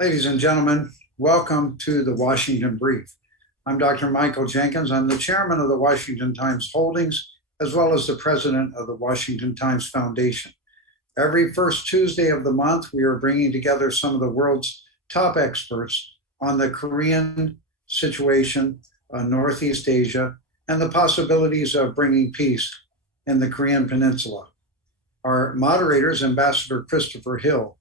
Ladies and gentlemen, welcome to the Washington Brief. I'm Dr. Michael Jenkins. I'm the chairman of the Washington Times Holdings, as well as the president of the Washington Times Foundation. Every first Tuesday of the month, we are bringing together some of the world's top experts on the Korean situation, Northeast Asia, and the possibilities of bringing peace in the Korean Peninsula. Our moderator is Ambassador Christopher Hill,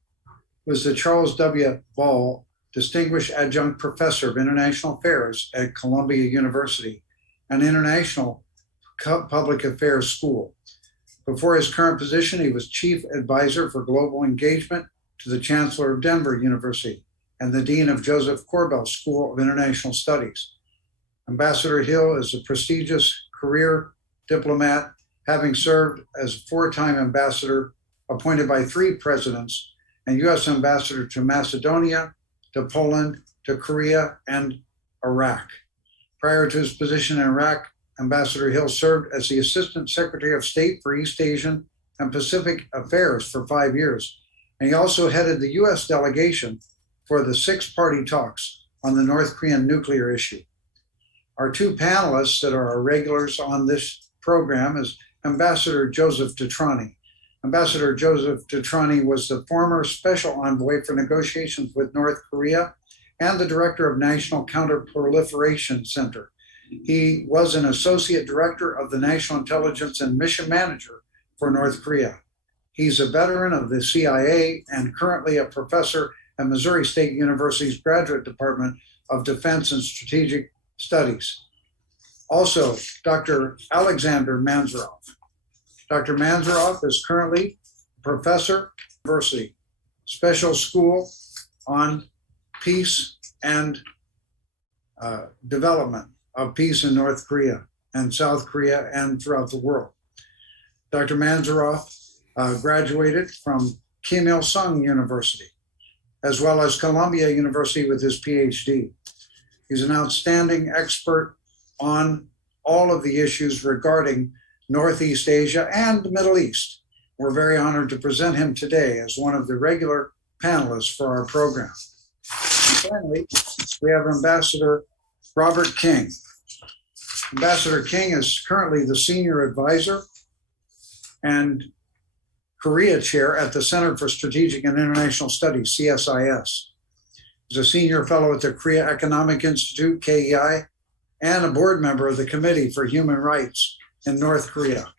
who is the Charles W. Ball Distinguished Adjunct Professor of International Affairs at Columbia University, an international public affairs school. Before his current position, he was Chief Advisor for Global Engagement to the Chancellor of Denver University and the Dean of Joseph Corbell School of International Studies. Ambassador Hill is a prestigious career diplomat, having served as a four-time ambassador appointed by three presidents and U.S. ambassador to Macedonia, to Poland, to Korea, and Iraq. Prior to his position in Iraq, Ambassador Hill served as the Assistant Secretary of State for East Asian and Pacific Affairs for 5 years. And he also headed the U.S. delegation for the six-party talks on the North Korean nuclear issue. Our two panelists that are our regulars on this program is Ambassador Joseph DeTrani. Ambassador Joseph DeTrani was the former special envoy for negotiations with North Korea and the director of National Counterproliferation Center. He was an associate director of the National Intelligence and Mission Manager for North Korea. He's a veteran of the CIA and currently a professor at Missouri State University's Graduate Department of Defense and Strategic Studies. Also, Dr. Alexandre Mansourov. Dr. Mansourov is currently professor at the University, Special School on Peace and Development of Peace in North Korea and South Korea and throughout the world. Dr. Mansourov graduated from Kim Il-sung University, as well as Columbia University with his PhD. He's an outstanding expert on all of the issues regarding Northeast Asia and the Middle East. We're very honored to present him today as one of the regular panelists for our program. And finally, we have Ambassador Robert King. Ambassador King is currently the Senior Advisor and Korea Chair at the Center for Strategic and International Studies, CSIS. He's a Senior Fellow at the Korea Economic Institute, KEI, and a board member of the Committee for Human Rights in North Korea.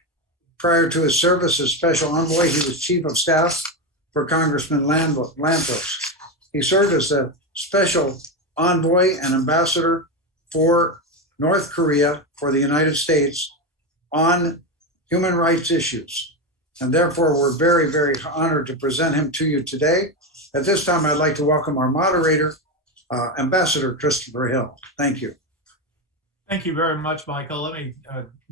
Prior to his service as Special Envoy, he was Chief of Staff for Congressman Lantos. He served as the Special Envoy and Ambassador for North Korea for the United States on human rights issues. And therefore, we're very, very honored to present him to you today. At this time, I'd like to welcome our moderator, Ambassador Christopher Hill. Thank you. Thank you very much, Michael. Let me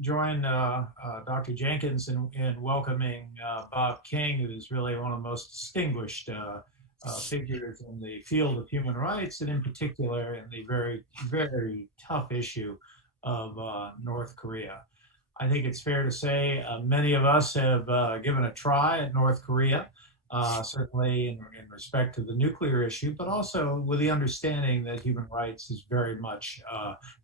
join Dr. Jenkins in welcoming Bob King, who is really one of the most distinguished figures in the field of human rights, and in particular in the very, very tough issue of North Korea. I think it's fair to say many of us have given a try at North Korea, certainly in respect to the nuclear issue, but also with the understanding that human rights is very much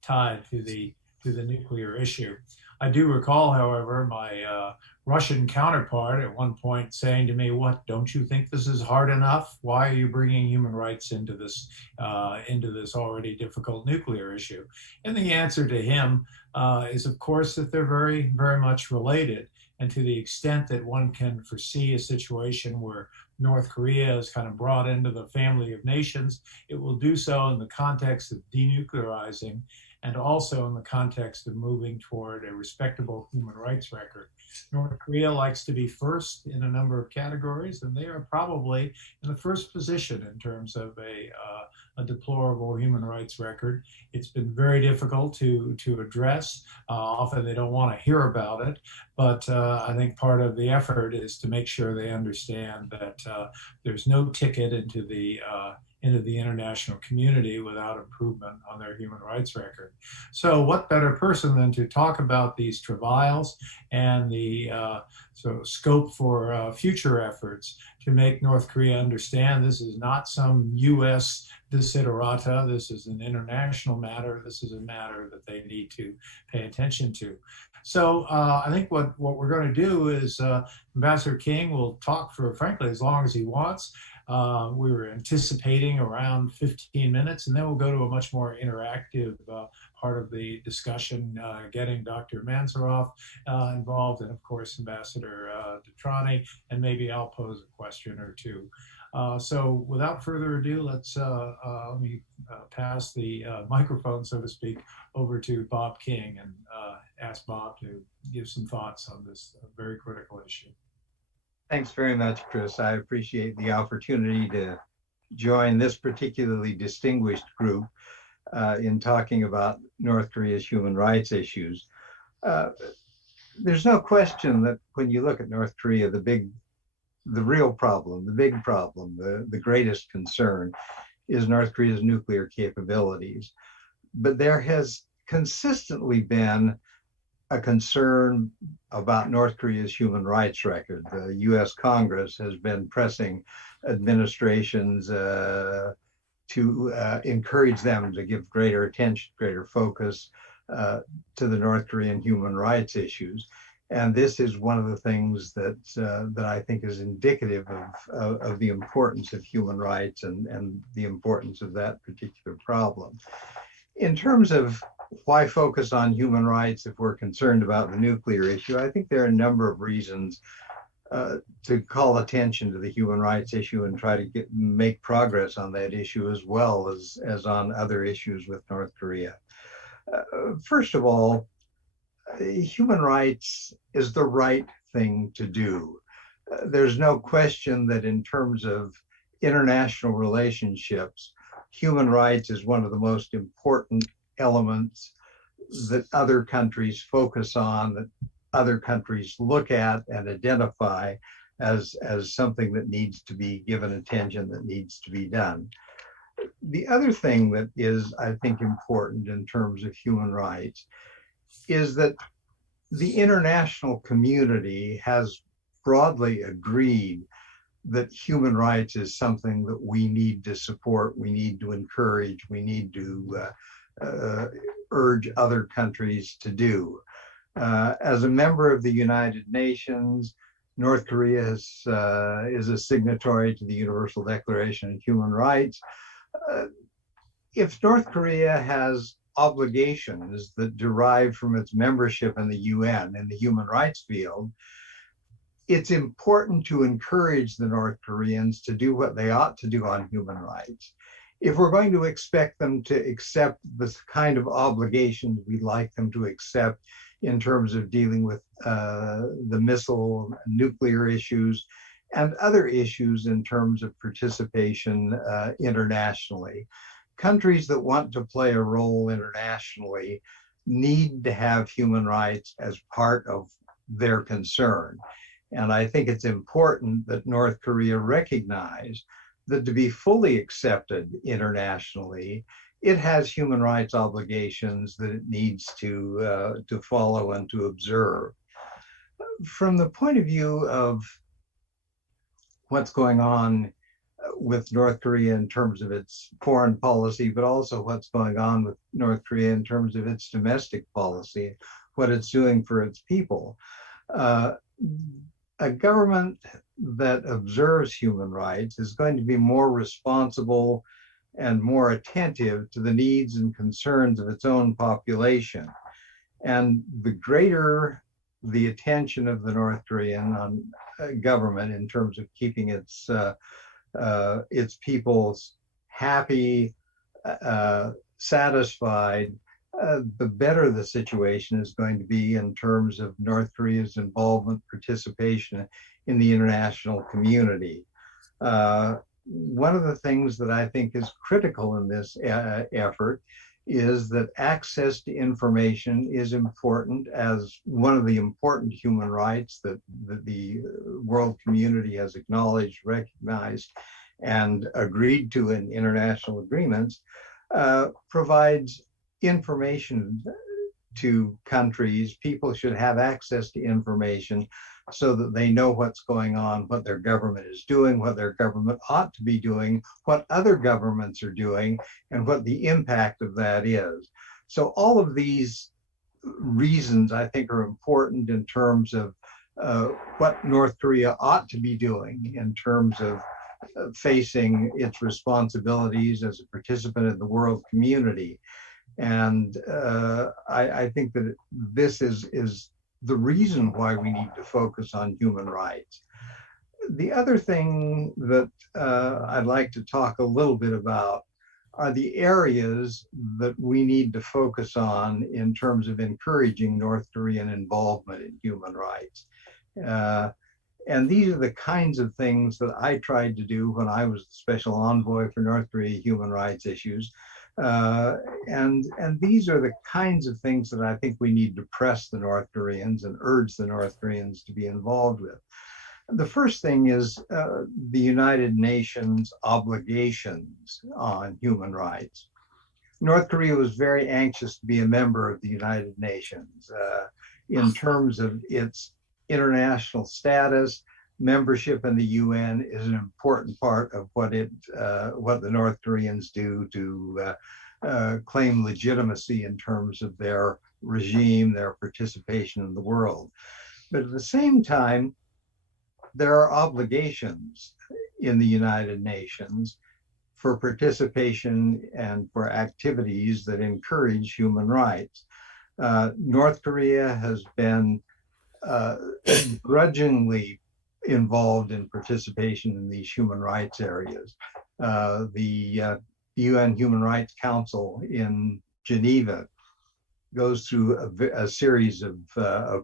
tied to the nuclear issue. I do recall, however, my Russian counterpart at one point saying to me, "What, don't you think this is hard enough? Why are you bringing human rights into this already difficult nuclear issue?" And the answer to him is, of course, that they're very, very much related. And to the extent that one can foresee a situation where North Korea is kind of brought into the family of nations, it will do so in the context of denuclearizing and also in the context of moving toward a respectable human rights record. North Korea likes to be first in a number of categories, and they are probably in the first position in terms of a deplorable human rights record. It's been very difficult to address. Often they don't want to hear about it, but I think part of the effort is to make sure they understand that there's no ticket into the into the international community without improvement on their human rights record. So what better person than to talk about these travails and the scope for future efforts to make North Korea understand this is not some US desiderata, this is an international matter, this is a matter that they need to pay attention to. So I think what we're going to do is Ambassador King will talk for, frankly, as long as he wants. We were anticipating around 15 minutes, and then we'll go to a much more interactive part of the discussion, getting Dr. Mansourov involved, and of course, Ambassador DeTrani, and maybe I'll pose a question or two. So without further ado, let me pass the microphone, so to speak, over to Bob King and ask Bob to give some thoughts on this very critical issue. Thanks very much, Chris. I appreciate the opportunity to join this particularly distinguished group in talking about North Korea's human rights issues. There's no question that when you look at North Korea, the real problem, the big problem, the greatest concern is North Korea's nuclear capabilities. But there has consistently been a concern about North Korea's human rights record. The US Congress has been pressing administrations to encourage them to give greater attention, greater focus to the North Korean human rights issues. And this is one of the things that I think is indicative of the importance of human rights and the importance of that particular problem. In terms of why focus on human rights if we're concerned about the nuclear issue, I think there are a number of reasons to call attention to the human rights issue and try to make progress on that issue as well as on other issues with North Korea. First of all, human rights is the right thing to do. There's no question that in terms of international relationships, human rights is one of the most important elements that other countries focus on, that other countries look at and identify as something that needs to be given attention, that needs to be done. The other thing that is, I think, important in terms of human rights is that the international community has broadly agreed that human rights is something that we need to support, we need to encourage, we need to urge other countries to do. As a member of the United Nations, North Korea is a signatory to the Universal Declaration of Human Rights. If North Korea has obligations that derive from its membership in the UN in the human rights field, it's important to encourage the North Koreans to do what they ought to do on human rights. If we're going to expect them to accept the kind of obligations we'd like them to accept in terms of dealing with the missile, nuclear issues, and other issues in terms of participation internationally, countries that want to play a role internationally need to have human rights as part of their concern. And I think it's important that North Korea recognize that to be fully accepted internationally, it has human rights obligations that it needs to follow and to observe. From the point of view of what's going on with North Korea in terms of its foreign policy, but also what's going on with North Korea in terms of its domestic policy, what it's doing for its people. A government that observes human rights is going to be more responsible and more attentive to the needs and concerns of its own population. And the greater the attention of the North Korean government in terms of keeping its people happy, satisfied, the better the situation is going to be in terms of North Korea's involvement, participation in the international community. One of the things that I think is critical in this effort is that access to information is important as one of the important human rights that the world community has acknowledged, recognized, and agreed to in international agreements, provides information to countries. People should have access to information so that they know what's going on, what their government is doing, what their government ought to be doing, what other governments are doing, and what the impact of that is. So all of these reasons, I think, are important in terms of what North Korea ought to be doing in terms of facing its responsibilities as a participant in the world community. And I think that this is the reason why we need to focus on human rights. The other thing that I'd like to talk a little bit about are the areas that we need to focus on in terms of encouraging North Korean involvement in human rights. And these are the kinds of things that I tried to do when I was the special envoy for North Korea human rights issues. And these are the kinds of things that I think we need to press the North Koreans and urge the North Koreans to be involved with. The first thing is the United Nations obligations on human rights. North Korea was very anxious to be a member of the United Nations. In terms of its international status, membership in the UN is an important part of what the North Koreans do to claim legitimacy in terms of their regime, their participation in the world. But at the same time, there are obligations in the United Nations for participation and for activities that encourage human rights. North Korea has been grudgingly involved in participation in these human rights areas. The UN Human Rights Council in Geneva goes through a series of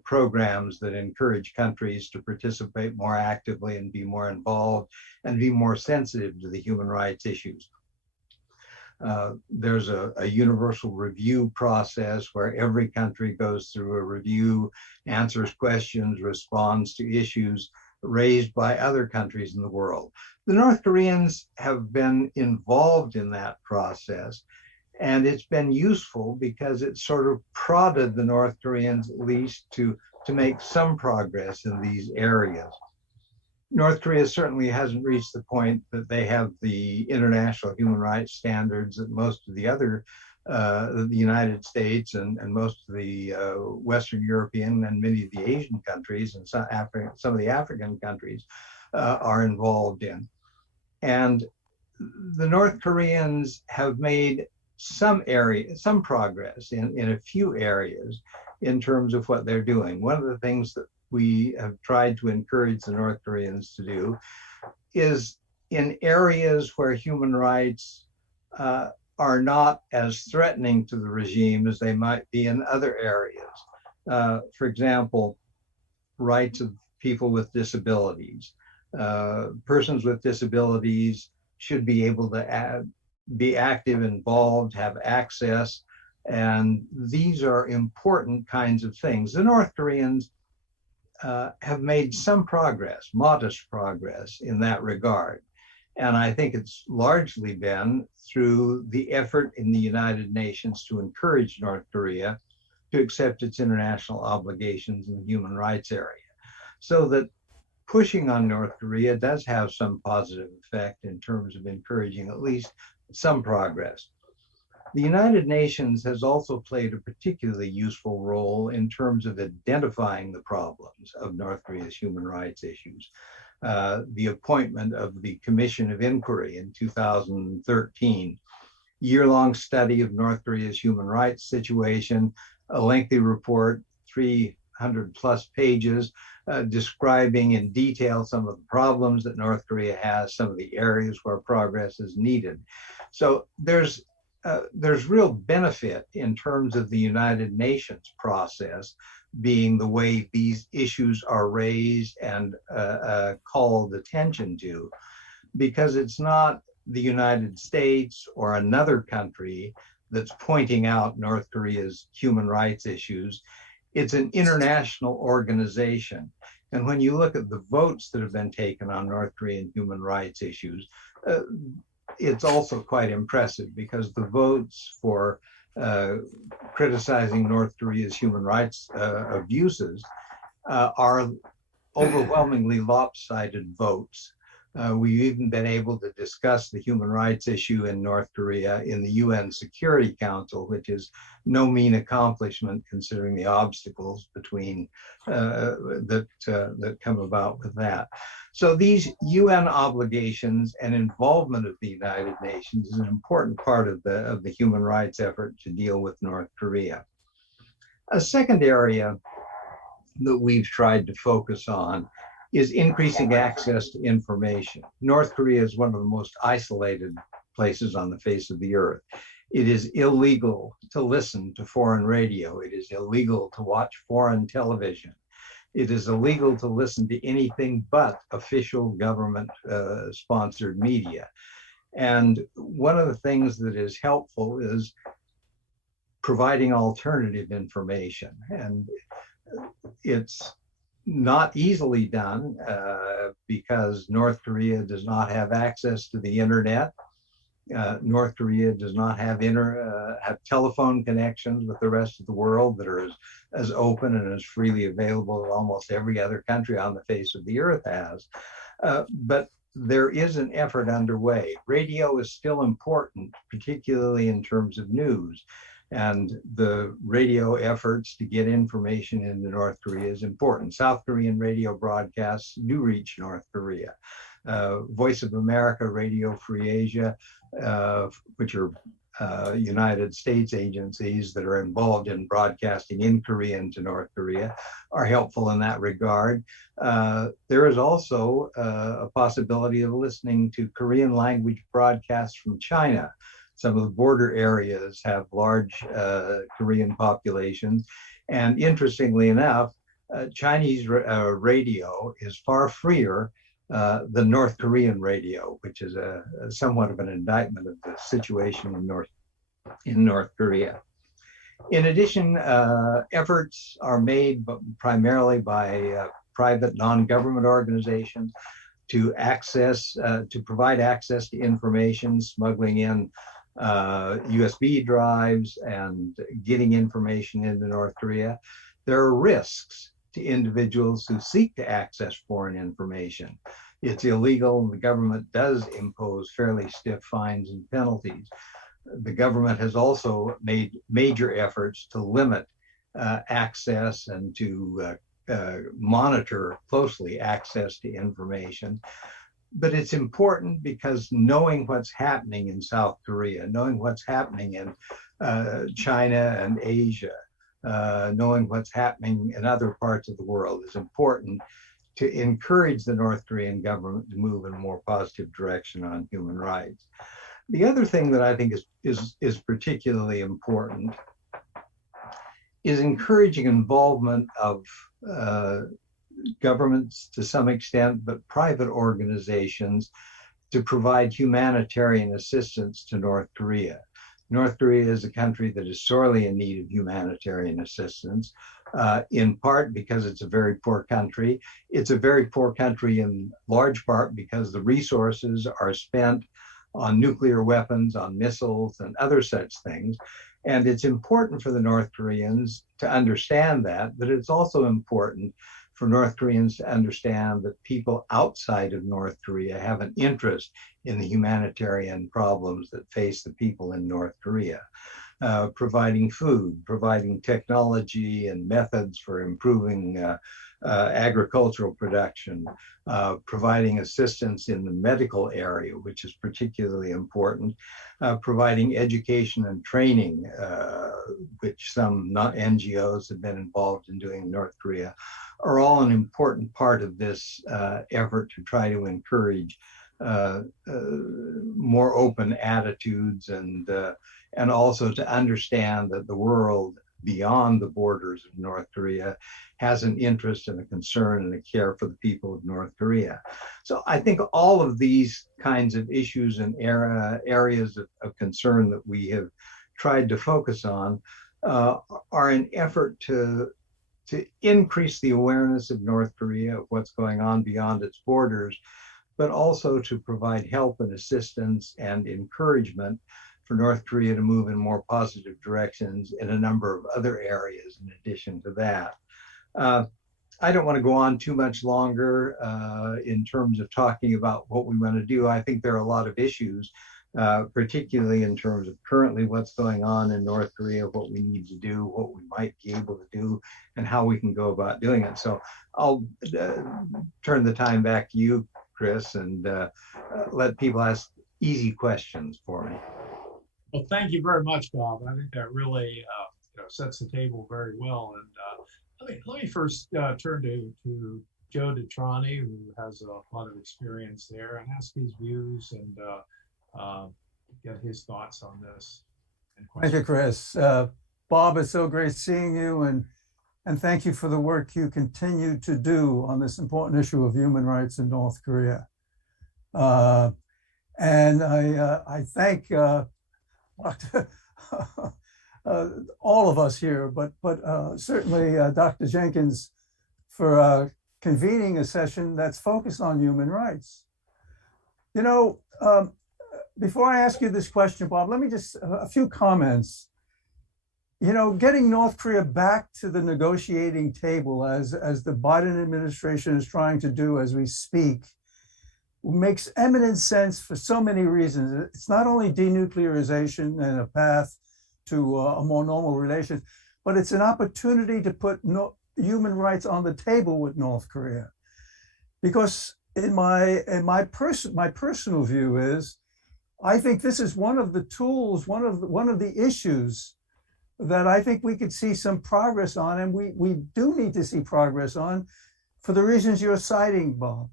programs that encourage countries to participate more actively and be more involved and be more sensitive to the human rights issues. There's a universal review process where every country goes through a review, answers questions, responds to issues raised by other countries in the world. The North Koreans have been involved in that process, and it's been useful because it sort of prodded the North Koreans at least to make some progress in these areas. North Korea certainly hasn't reached the point that they have the international human rights standards that most of the other, the United States and most of the Western European and many of the Asian countries and some of the African countries are involved in. And the North Koreans have made some progress in a few areas in terms of what they're doing. One of the things that we have tried to encourage the North Koreans to do is in areas where human rights are not as threatening to the regime as they might be in other areas. For example, rights of people with disabilities. Persons with disabilities should be able to be active, involved, have access, and these are important kinds of things. The North Koreans have made some progress, modest progress in that regard. And I think it's largely been through the effort in the United Nations to encourage North Korea to accept its international obligations in the human rights area. So that pushing on North Korea does have some positive effect in terms of encouraging at least some progress. The United Nations has also played a particularly useful role in terms of identifying the problems of North Korea's human rights issues. The appointment of the Commission of Inquiry in 2013, year-long study of North Korea's human rights situation, a lengthy report, 300 plus pages, describing in detail some of the problems that North Korea has, some of the areas where progress is needed. So there's real benefit in terms of the United Nations process being the way these issues are raised and called attention to, because it's not the United States or another country that's pointing out North Korea's human rights issues. It's an international organization. And when you look at the votes that have been taken on North Korean human rights issues, uh, it's also quite impressive because the votes for criticizing North Korea's human rights abuses are overwhelmingly lopsided votes. We've even been able to discuss the human rights issue in North Korea in the UN Security Council, which is no mean accomplishment considering the obstacles between that come about with that. So these UN obligations and involvement of the United Nations is an important part of the human rights effort to deal with North Korea. A second area that we've tried to focus on is increasing access to information. North Korea is one of the most isolated places on the face of the earth. It is illegal to listen to foreign radio. It is illegal to watch foreign television. It is illegal to listen to anything but official government sponsored media. And one of the things that is helpful is providing alternative information. And it's not easily done because North Korea does not have access to the internet. North Korea does not have telephone connections with the rest of the world that are as open and as freely available as almost every other country on the face of the earth has. But there is an effort underway. Radio is still important, particularly in terms of news. And the radio efforts to get information into North Korea is important. South Korean radio broadcasts do reach North Korea. Voice of America, Radio Free Asia, which are United States agencies that are involved in broadcasting in Korean to North Korea, are helpful in that regard. There is also a possibility of listening to Korean language broadcasts from China. Some of the border areas have large Korean populations. And interestingly enough, Chinese radio is far freer than North Korean radio, which is somewhat of an indictment of the situation in North Korea. In addition, efforts are made primarily by private non-government organizations to provide access to information, smuggling in USB drives and getting information into North Korea. There are risks to individuals who seek to access foreign information. It's illegal, and the government does impose fairly stiff fines and penalties. The government has also made major efforts to limit access and to monitor closely access to information. But it's important because knowing what's happening in South Korea, knowing what's happening in China and Asia, knowing what's happening in other parts of the world is important to encourage the North Korean government to move in a more positive direction on human rights. The other thing that I think is particularly important is encouraging involvement of governments to some extent, but private organizations to provide humanitarian assistance to North Korea. North Korea is a country that is sorely in need of humanitarian assistance, in part because it's a very poor country. It's a very poor country in large part because the resources are spent on nuclear weapons, on missiles, and other such things. And it's important for the North Koreans to understand that, but it's also important for North Koreans to understand that people outside of North Korea have an interest in the humanitarian problems that face the people in North Korea. Providing food, providing technology and methods for improving agricultural production, providing assistance in the medical area, which is particularly important, providing education and training, which some NGOs have been involved in doing in North Korea, are all an important part of this effort to try to encourage more open attitudes and also to understand that the world beyond the borders of North Korea has an interest and a concern and a care for the people of North Korea. So I think all of these kinds of issues and areas of concern that we have tried to focus on are an effort to increase the awareness of North Korea of what's going on beyond its borders, but also to provide help and assistance and encouragement for North Korea to move in more positive directions in a number of other areas in addition to that. I don't want to go on too much longer in terms of talking about what we want to do. I think there are a lot of issues, particularly in terms of currently what's going on in North Korea, what we need to do, what we might be able to do, and how we can go about doing it. So I'll turn the time back to you, Chris, and let people ask easy questions for me. Well, thank you very much, Bob. I think that really sets the table very well. And let me first turn to Joe DeTrani, who has a lot of experience there, and ask his views and get his thoughts on this. Thank you, Chris. Bob, it's so great seeing you, and thank you for the work you continue to do on this important issue of human rights in North Korea. And I thank all of us here, but certainly Dr. Jenkins for convening a session that's focused on human rights. You know, before I ask you this question, Bob, let me just, a few comments. You know, getting North Korea back to the negotiating table as the Biden administration is trying to do as we speak makes eminent sense for so many reasons. It's not only denuclearization and a path to a more normal relations, but it's an opportunity to put human rights on the table with North Korea. Because in my personal view is, I think this is one of the tools, one of the issues that I think we could see some progress on, and we do need to see progress on for the reasons you're citing, Bob.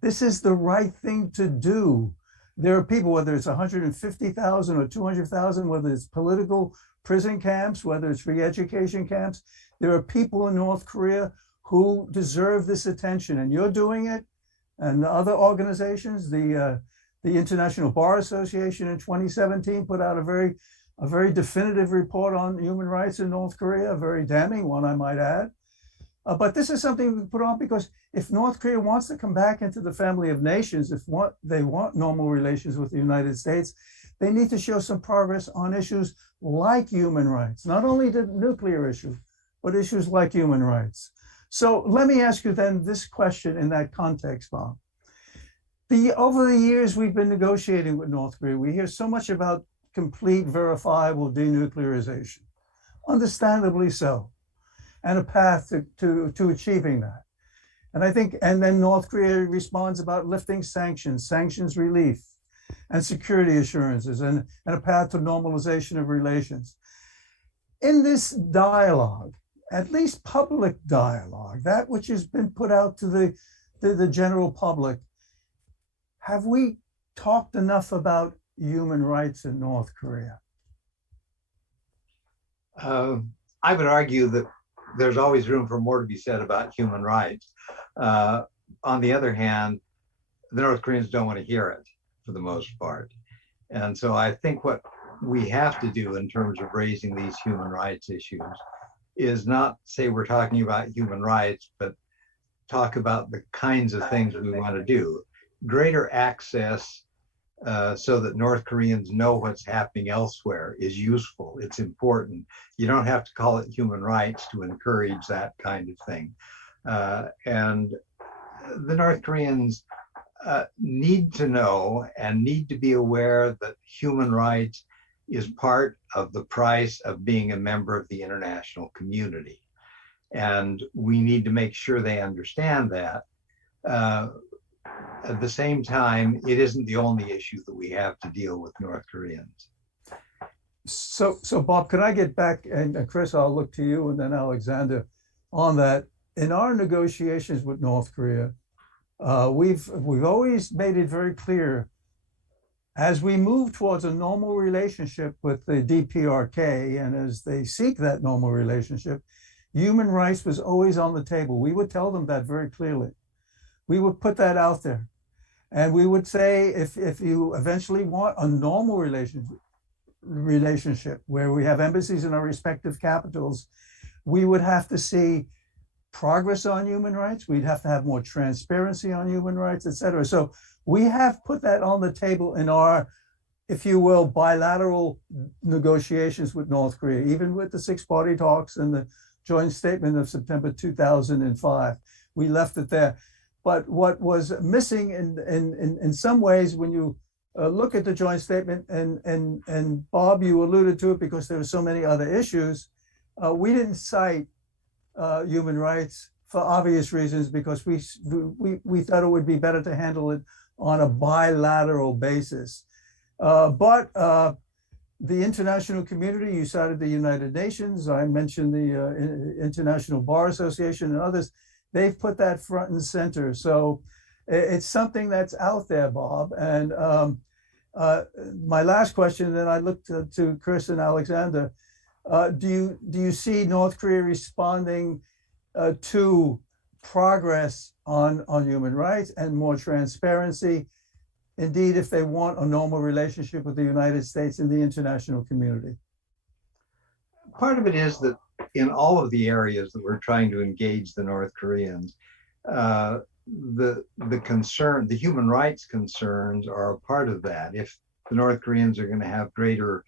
This is the right thing to do. There are people, whether it's 150,000 or 200,000, whether it's political prison camps, whether it's re-education camps, there are people in North Korea who deserve this attention, and you're doing it, and the other organizations, the International Bar Association in 2017 put out a very definitive report on human rights in North Korea, a very damning one, I might add. But this is something we put on because if North Korea wants to come back into the family of nations, if they want normal relations with the United States, they need to show some progress on issues like human rights, not only the nuclear issue, but issues like human rights. So let me ask you then this question in that context, Bob. Over the years, we've been negotiating with North Korea. We hear so much about complete, verifiable denuclearization, understandably so, and a path to achieving that. And I think, and then North Korea responds about lifting sanctions relief, and security assurances, and a path to normalization of relations. In this dialogue, at least public dialogue, that which has been put out to the general public, have we talked enough about human rights in North Korea? I would argue that there's always room for more to be said about human rights. On the other hand, the North Koreans don't want to hear it for the most part. And so I think what we have to do in terms of raising these human rights issues is not say we're talking about human rights, but talk about the kinds of things we want to do. Greater access so that North Koreans know what's happening elsewhere is useful. It's important. You don't have to call it human rights to encourage that kind of thing. And the North Koreans need to know and need to be aware that human rights is part of the price of being a member of the international community. And we need to make sure they understand that. At the same time, it isn't the only issue that we have to deal with North Koreans. So Bob, can I get back, and Chris, I'll look to you and then Alexander on that. In our negotiations with North Korea, we've always made it very clear, as we move towards a normal relationship with the DPRK, and as they seek that normal relationship, human rights was always on the table. We would tell them that very clearly. We would put that out there. And we would say, if you eventually want a normal relationship where we have embassies in our respective capitals, we would have to see progress on human rights. We'd have to have more transparency on human rights, et cetera. So we have put that on the table in our, if you will, bilateral negotiations with North Korea, even with the six-party talks and the joint statement of September 2005. We left it there. But what was missing in some ways, when you look at the joint statement, and Bob, you alluded to it because there were so many other issues, we didn't cite human rights for obvious reasons, because we thought it would be better to handle it on a bilateral basis. But the international community, you cited the United Nations, I mentioned the International Bar Association and others, they've put that front and center. So it's something that's out there, Bob. And my last question, then I look to Chris and Alexander. Do you see North Korea responding to progress on human rights and more transparency? Indeed, if they want a normal relationship with the United States and the international community? Part of it is that in all of the areas that we're trying to engage the North Koreans, the concern, the human rights concerns are a part of that. If the North Koreans are going to have greater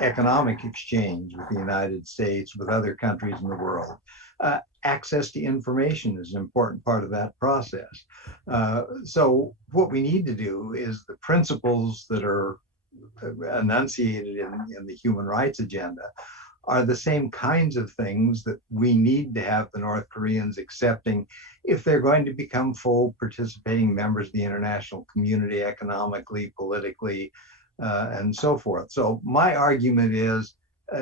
economic exchange with the United States, with other countries in the world, access to information is an important part of that process. So what we need to do is the principles that are enunciated in the human rights agenda are the same kinds of things that we need to have the North Koreans accepting if they're going to become full participating members of the international community economically, politically, and so forth. So my argument is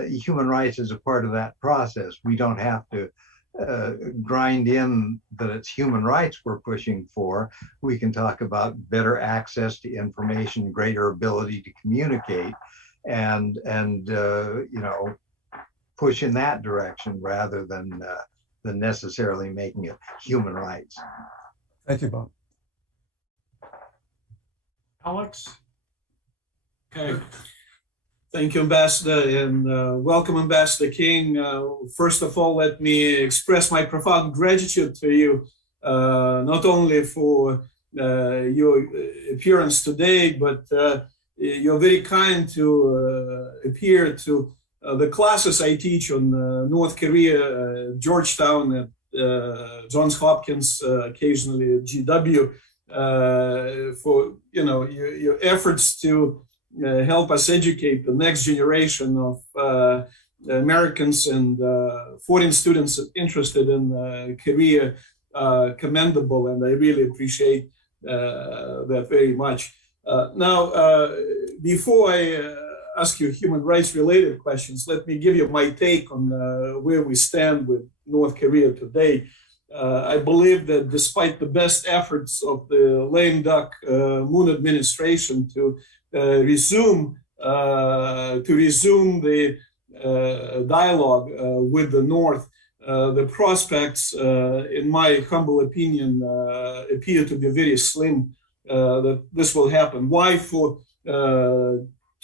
human rights is a part of that process. We don't have to grind in that it's human rights we're pushing for. We can talk about better access to information, greater ability to communicate, and you know, push in that direction rather than necessarily making it human rights. Thank you, Bob. Alex? Okay. Thank you, Ambassador, and welcome, Ambassador King. First of all, let me express my profound gratitude to you, not only for your appearance today, but you're very kind to appear to the classes I teach on North Korea, Georgetown, at Johns Hopkins, occasionally at GW, for your efforts to help us educate the next generation of Americans and foreign students interested in Korea. Commendable, and I really appreciate that very much. Now, before I ask you human rights related questions, let me give you my take on where we stand with North Korea today. I believe that despite the best efforts of the lame duck Moon administration to resume the dialogue with the North, the prospects, in my humble opinion, appear to be very slim that this will happen. Why? For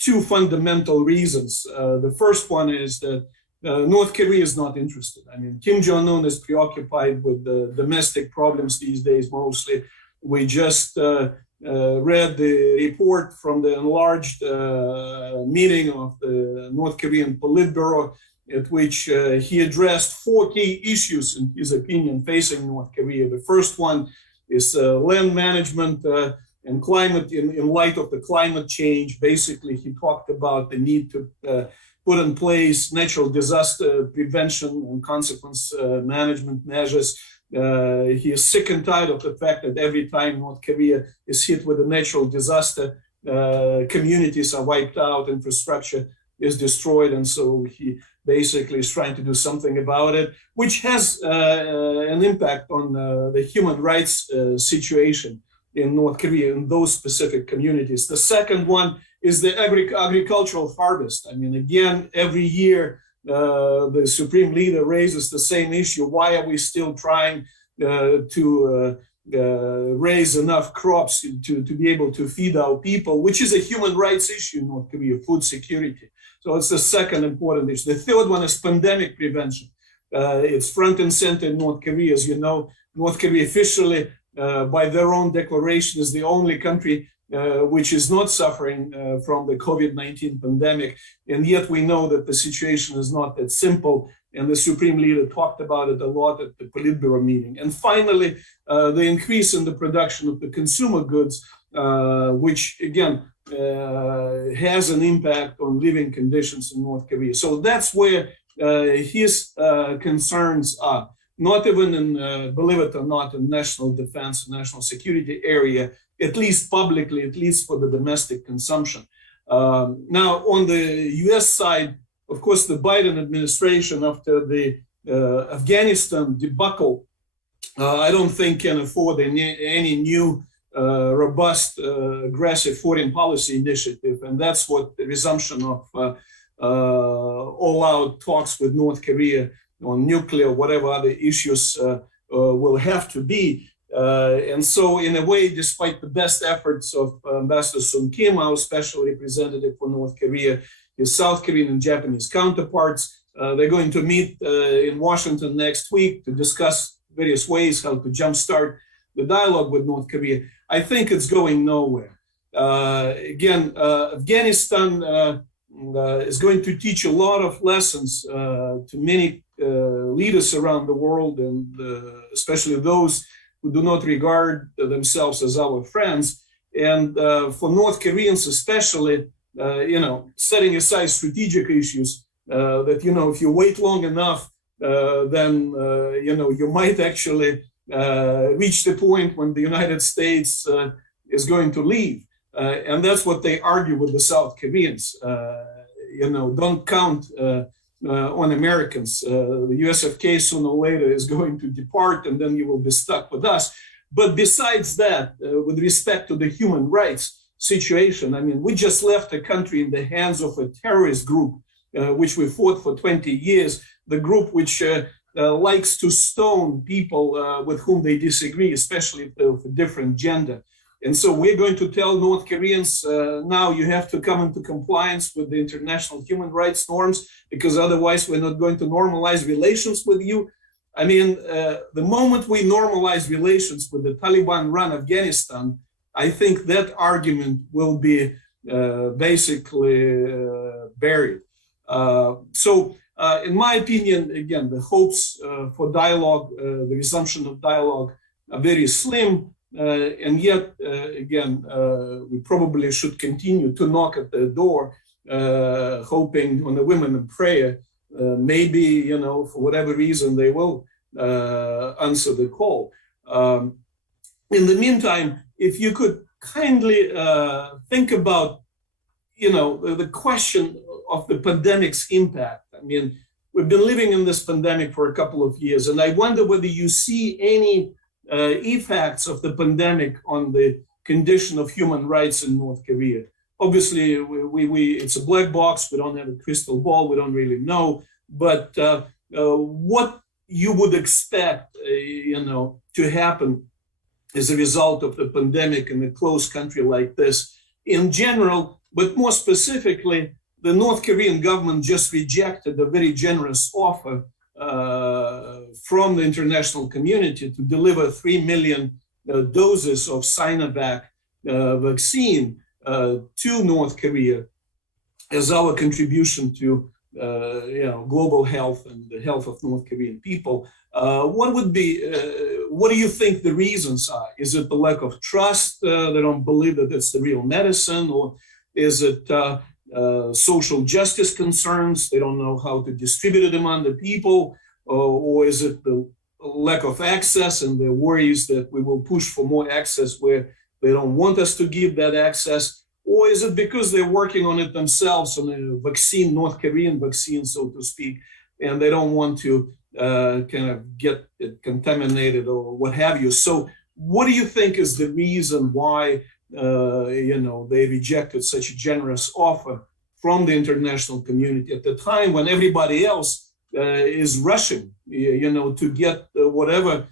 two fundamental reasons. The first one is that North Korea is not interested. I mean, Kim Jong-un is preoccupied with the domestic problems these days mostly. We just read the report from the enlarged meeting of the North Korean Politburo, at which he addressed 4 key issues, in his opinion, facing North Korea. The first one is land management and climate in light of the climate change. Basically, he talked about the need to put in place natural disaster prevention and consequence management measures. He is sick and tired of the fact that every time North Korea is hit with a natural disaster, communities are wiped out, infrastructure is destroyed, and so he basically is trying to do something about it, which has an impact on the human rights situation in North Korea in those specific communities. The second one is the agricultural harvest. I mean, again, every year, the Supreme Leader raises the same issue. Why are we still trying to raise enough crops to be able to feed our people, which is a human rights issue in North Korea, food security. So it's the second important issue. The third one is pandemic prevention. It's front and center in North Korea. As you know, North Korea officially, by their own declaration, is the only country which is not suffering from the COVID-19 pandemic. And yet we know that the situation is not that simple. And the Supreme Leader talked about it a lot at the Politburo meeting. And finally, the increase in the production of the consumer goods, which again has an impact on living conditions in North Korea. So that's where his concerns are. Not even in, believe it or not, in national defense, national security area, at least publicly, at least for the domestic consumption. Now, on the US side, of course, the Biden administration, after the Afghanistan debacle, I don't think can afford any new robust, aggressive foreign policy initiative. And that's what the resumption of all-out talks with North Korea on nuclear, whatever other issues will have to be. And so, in a way, despite the best efforts of Ambassador Sun Kim, our special representative for North Korea, his South Korean and Japanese counterparts, they're going to meet in Washington next week to discuss various ways how to jumpstart the dialogue with North Korea. I think it's going nowhere. Again, Afghanistan is going to teach a lot of lessons to many leaders around the world, and especially those who do not regard themselves as our friends. And for North Koreans especially, setting aside strategic issues, that, if you wait long enough, then, you might actually reach the point when the United States is going to leave. And that's what they argue with the South Koreans. Don't count on Americans. The US-ROK sooner or later is going to depart, and then you will be stuck with us. But besides that, with respect to the human rights situation, I mean, we just left a country in the hands of a terrorist group, which we fought for 20 years, the group which likes to stone people with whom they disagree, especially of a different gender. And so we're going to tell North Koreans, now you have to come into compliance with the international human rights norms, because otherwise we're not going to normalize relations with you. I mean, the moment we normalize relations with the Taliban-run Afghanistan, I think that argument will be basically buried. So in my opinion, again, the hopes for dialogue, the resumption of dialogue are very slim. And yet, again, we probably should continue to knock at the door, hoping on the women of prayer. Maybe, for whatever reason, they will answer the call. In the meantime, if you could kindly think about, the question of the pandemic's impact. I mean, we've been living in this pandemic for a couple of years, and I wonder whether you see any effects of the pandemic on the condition of human rights in North Korea. Obviously, it's a black box. We don't have a crystal ball. We don't really know. But what you would expect, to happen as a result of the pandemic in a closed country like this in general, but more specifically, the North Korean government just rejected a very generous offer from the international community to deliver 3 million doses of Sinovac vaccine to North Korea as our contribution to global health and the health of North Korean people. What do you think the reasons are? Is it the lack of trust? They don't believe that it's the real medicine, or is it social justice concerns? They don't know how to distribute it among the people, or is it the lack of access and the worries that we will push for more access where they don't want us to give that access? Or is it because they're working on it themselves, on a vaccine, North Korean vaccine, so to speak, and they don't want to kind of get it contaminated or what have you? So what do you think is the reason why they rejected such a generous offer from the international community at the time when everybody else is rushing, to get whatever,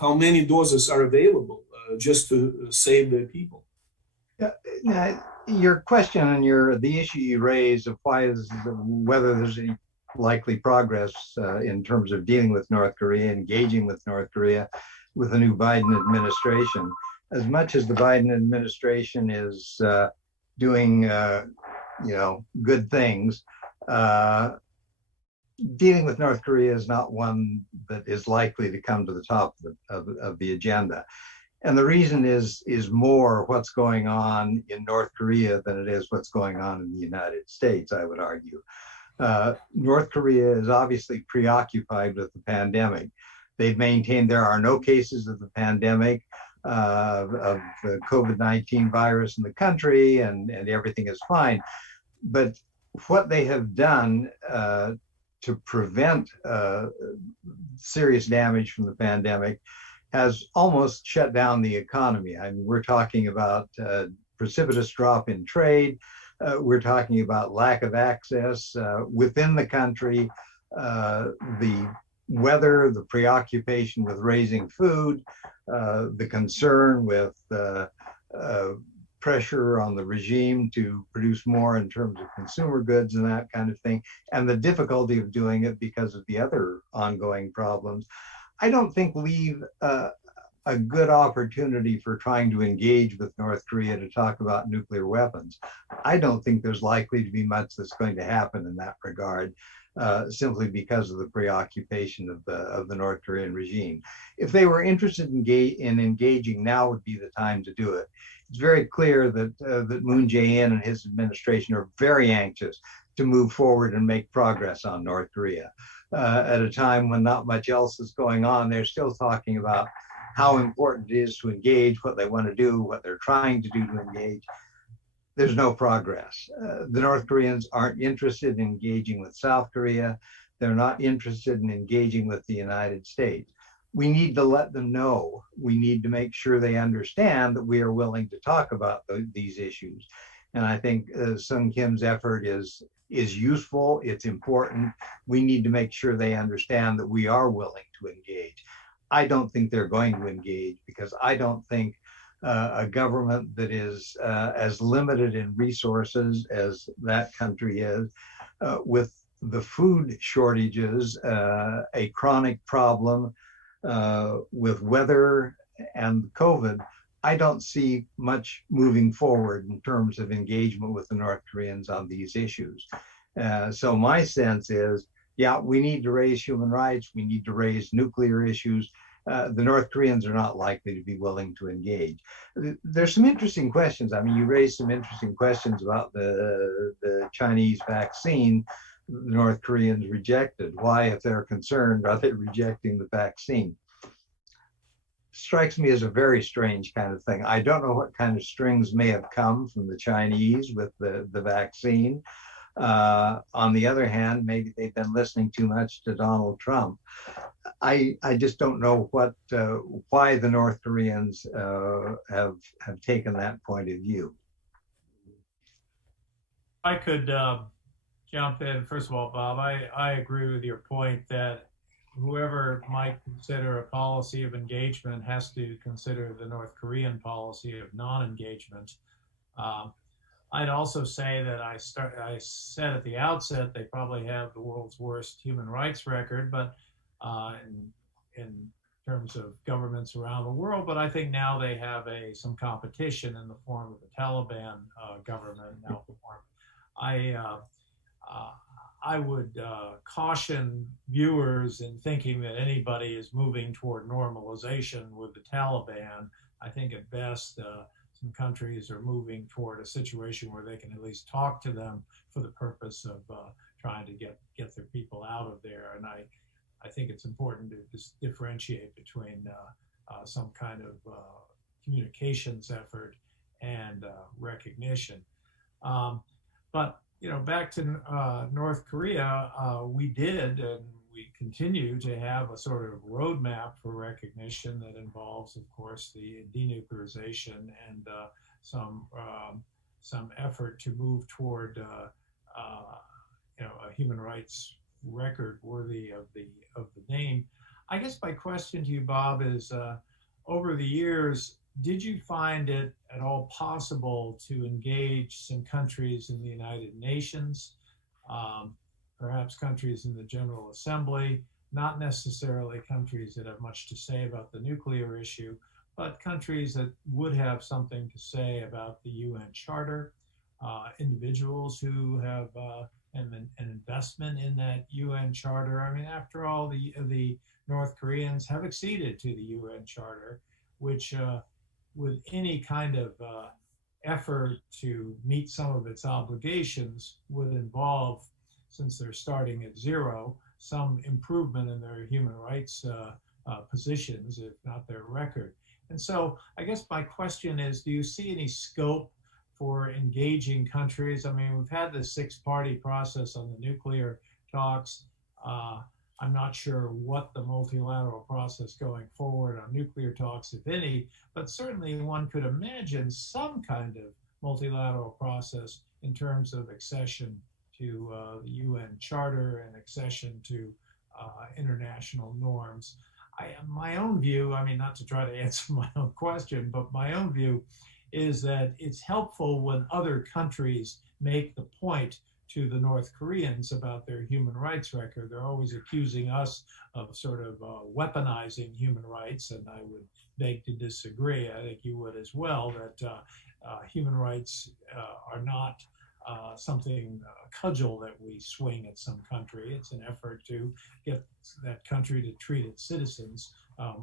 how many doses are available just to save their people? Yeah, your question and the issue you raised applies whether there's any likely progress in terms of dealing with North Korea, engaging with North Korea with the new Biden administration. As much as the Biden administration is doing, good things, dealing with North Korea is not one that is likely to come to the top of the agenda. And the reason is more what's going on in North Korea than it is what's going on in the United States, I would argue. North Korea is obviously preoccupied with the pandemic. They've maintained there are no cases of the pandemic, of the COVID-19 virus in the country, and everything is fine. But what they have done to prevent serious damage from the pandemic has almost shut down the economy. I mean, we're talking about precipitous drop in trade. We're talking about lack of access within the country, the weather, the preoccupation with raising food, the concern with pressure on the regime to produce more in terms of consumer goods and that kind of thing, and the difficulty of doing it because of the other ongoing problems, I don't think leave a good opportunity for trying to engage with North Korea to talk about nuclear weapons. I don't think there's likely to be much that's going to happen in that regard, simply because of the preoccupation of the North Korean regime. If they were interested in engaging, now would be the time to do it. It's very clear that Moon Jae-in and his administration are very anxious to move forward and make progress on North Korea. At a time when not much else is going on, they're still talking about how important it is to engage, what they want to do, what they're trying to do to engage. There's no progress. The North Koreans aren't interested in engaging with South Korea. They're not interested in engaging with the United States. We need to let them know. We need to make sure they understand that we are willing to talk about these issues. And I think Sung Kim's effort is useful, it's important. We need to make sure they understand that we are willing to engage. I don't think they're going to engage because I don't think a government that is as limited in resources as that country is, with the food shortages, a chronic problem with weather and COVID, I don't see much moving forward in terms of engagement with the North Koreans on these issues. So my sense is, yeah, we need to raise human rights. We need to raise nuclear issues. The North Koreans are not likely to be willing to engage. There's some interesting questions. I mean, you raised some interesting questions about the Chinese vaccine the North Koreans rejected. Why, if they're concerned, are they rejecting the vaccine? Strikes me as a very strange kind of thing. I don't know what kind of strings may have come from the Chinese with the vaccine. On the other hand, maybe they've been listening too much to Donald Trump. I just don't know what why the North Koreans have taken that point of view. I could jump in. First of all, Bob, I agree with your point that whoever might consider a policy of engagement has to consider the North Korean policy of non-engagement. I'd also say that I said at the outset they probably have the world's worst human rights record, but in terms of governments around the world. But I think now they have some competition in the form of the Taliban government now. I would caution viewers in thinking that anybody is moving toward normalization with the Taliban. I think at best, some countries are moving toward a situation where they can at least talk to them for the purpose of trying to get their people out of there. And I think it's important to just differentiate between some kind of communications effort and recognition. But back to North Korea, we did and we continue to have a sort of roadmap for recognition that involves, of course, the denuclearization and some effort to move toward a human rights record worthy of the name. I guess my question to you, Bob, is over the years, did you find it at all possible to engage some countries in the United Nations perhaps countries in the General Assembly, not necessarily countries that have much to say about the nuclear issue, but countries that would have something to say about the UN Charter, individuals who have an investment in that UN Charter. I mean, after all, the North Koreans have acceded to the UN Charter, which with any kind of effort to meet some of its obligations would involve, since they're starting at zero, some improvement in their human rights positions, if not their record. And so I guess my question is, do you see any scope for engaging countries? I mean, we've had this six-party process on the nuclear talks. I'm not sure what the multilateral process going forward on nuclear talks, if any, but certainly one could imagine some kind of multilateral process in terms of accession to the UN Charter and accession to international norms. My own view, I mean, not to try to answer my own question, but my own view is that it's helpful when other countries make the point to the North Koreans about their human rights record. They're always accusing us of sort of weaponizing human rights, and I would beg to disagree. I think you would as well, that human rights are not something, a cudgel that we swing at some country. It's an effort to get that country to treat its citizens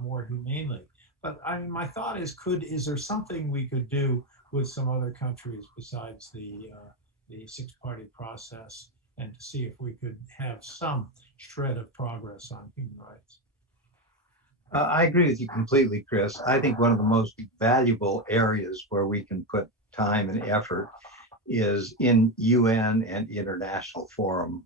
more humanely. But I mean, my thought is, is there something we could do with some other countries besides the six-party process, and to see if we could have some shred of progress on human rights? I agree with you completely, Chris. I think one of the most valuable areas where we can put time and effort is in UN and international forum,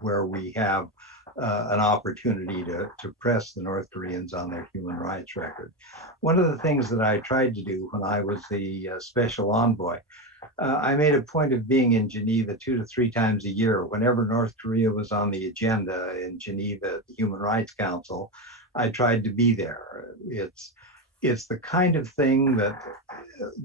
where we have an opportunity to press the North Koreans on their human rights record. One of the things that I tried to do when I was the special envoy, I made a point of being in Geneva 2 to 3 times a year. Whenever North Korea was on the agenda in Geneva, the Human Rights Council, I tried to be there. It's the kind of thing that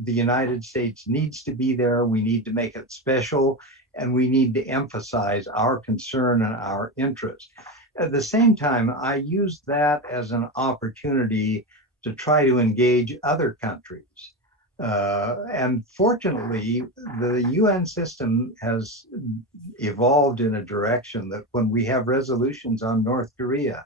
the United States needs to be there. We need to make it special, and we need to emphasize our concern and our interest. At the same time, I used that as an opportunity to try to engage other countries. And fortunately, the UN system has evolved in a direction that when we have resolutions on North Korea,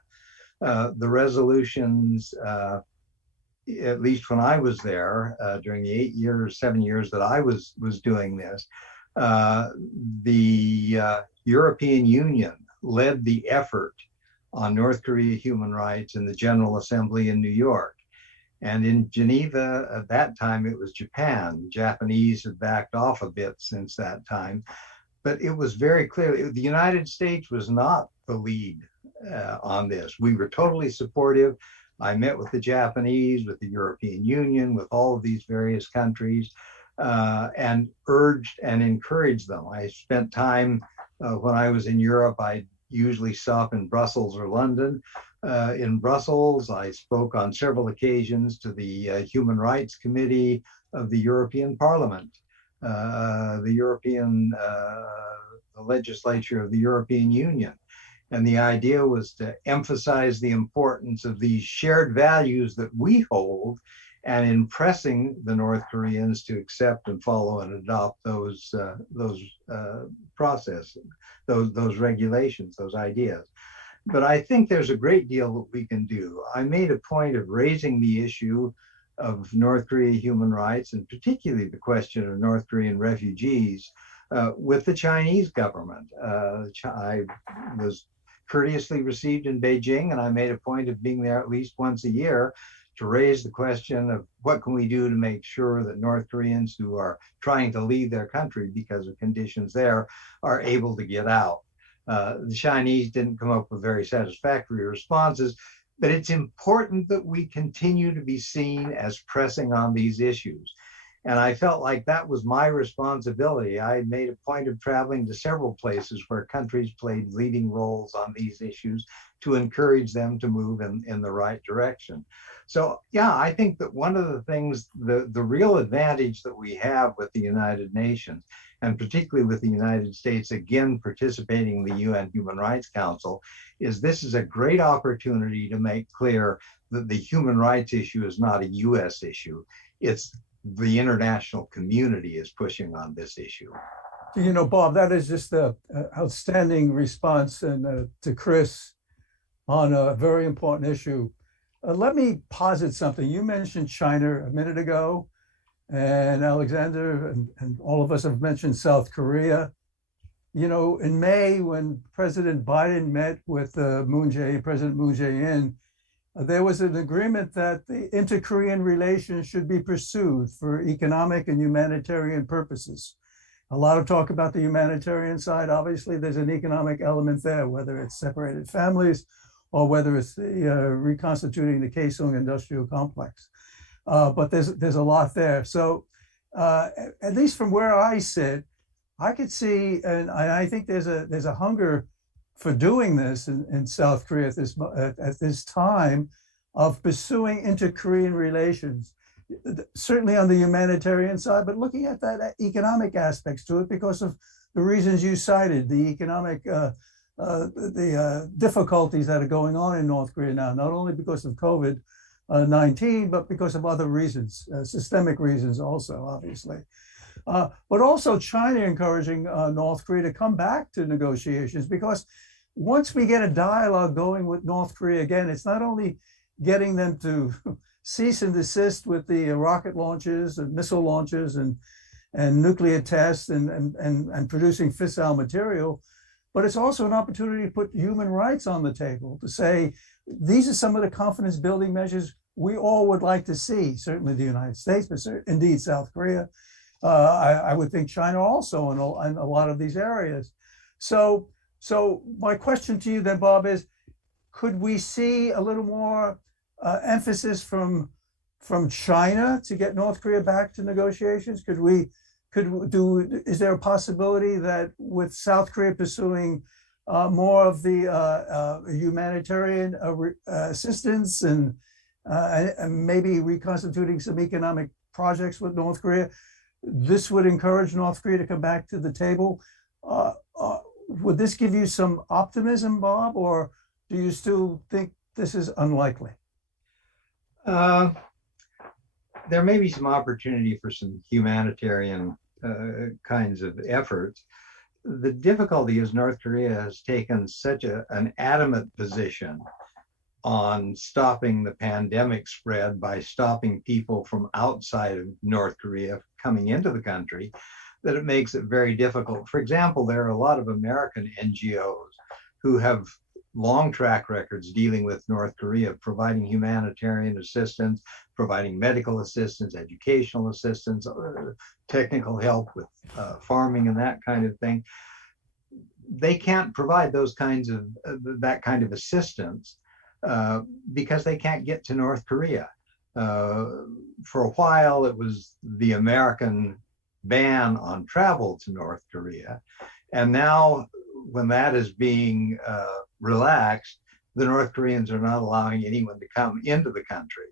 the resolutions, at least when I was there, during the 7 years that I was doing this, the European Union led the effort on North Korea human rights in the General Assembly in New York. And in Geneva, at that time, it was Japan. The Japanese have backed off a bit since that time. But it was very clear, the United States was not the lead on this. We were totally supportive. I met with the Japanese, with the European Union, with all of these various countries, and urged and encouraged them. I spent time when I was in Europe. I usually stop in Brussels or London. In Brussels, I spoke on several occasions to the Human Rights Committee of the European Parliament, the legislature of the European Union. And the idea was to emphasize the importance of these shared values that we hold, and in pressing the North Koreans to accept and follow and adopt those processes, those regulations, those ideas. But I think there's a great deal that we can do. I made a point of raising the issue of North Korea human rights, and particularly the question of North Korean refugees, with the Chinese government. I was courteously received in Beijing, and I made a point of being there at least once a year to raise the question of what can we do to make sure that North Koreans who are trying to leave their country because of conditions there are able to get out. The Chinese didn't come up with very satisfactory responses, but it's important that we continue to be seen as pressing on these issues. And I felt like that was my responsibility. I made a point of traveling to several places where countries played leading roles on these issues to encourage them to move in the right direction. So yeah, I think that one of the things, the real advantage that we have with the United Nations, and particularly with the United States, again, participating in the UN Human Rights Council, is this is a great opportunity to make clear that the human rights issue is not a US issue. It's the international community is pushing on this issue. You know, Bob, that is just an outstanding response and to Chris on a very important issue. Let me posit something. You mentioned China a minute ago, and Alexander and all of us have mentioned South Korea. You know, in May, when President Biden met with President Moon Jae-in, there was an agreement that the inter-Korean relations should be pursued for economic and humanitarian purposes. A lot of talk about the humanitarian side. Obviously, there's an economic element there, whether it's separated families or whether it's the reconstituting the Kaesong industrial complex. But there's a lot there. So at least from where I sit, I could see, and I think there's a hunger for doing this in South Korea at this time of pursuing inter-Korean relations, certainly on the humanitarian side, but looking at that economic aspects to it because of the reasons you cited, the economic, the difficulties that are going on in North Korea now, not only because of COVID-19, but because of other reasons, systemic reasons also, obviously. But also China encouraging North Korea to come back to negotiations, because once we get a dialogue going with North Korea again, it's not only getting them to cease and desist with the rocket launches and missile launches and nuclear tests and producing fissile material, but it's also an opportunity to put human rights on the table, to say, these are some of the confidence building measures we all would like to see, certainly the United States, but indeed South Korea. I would think China also in a lot of these areas. So my question to you then, Bob, is could we see a little more emphasis from China to get North Korea back to negotiations? Is there a possibility that with South Korea pursuing more of the humanitarian assistance and maybe reconstituting some economic projects with North Korea, this would encourage North Korea to come back to the table? Would this give you some optimism, Bob, or do you still think this is unlikely? There may be some opportunity for some humanitarian kinds of efforts. The difficulty is North Korea has taken such an adamant position on stopping the pandemic spread by stopping people from outside of North Korea coming into the country, that it makes it very difficult. For example, there are a lot of American NGOs who have long track records dealing with North Korea, providing humanitarian assistance, providing medical assistance, educational assistance, technical help with farming and that kind of thing. They can't provide those kinds of that kind of assistance because they can't get to North Korea. For a while, it was the American ban on travel to North Korea, and now when that is being relaxed, the North Koreans are not allowing anyone to come into the country.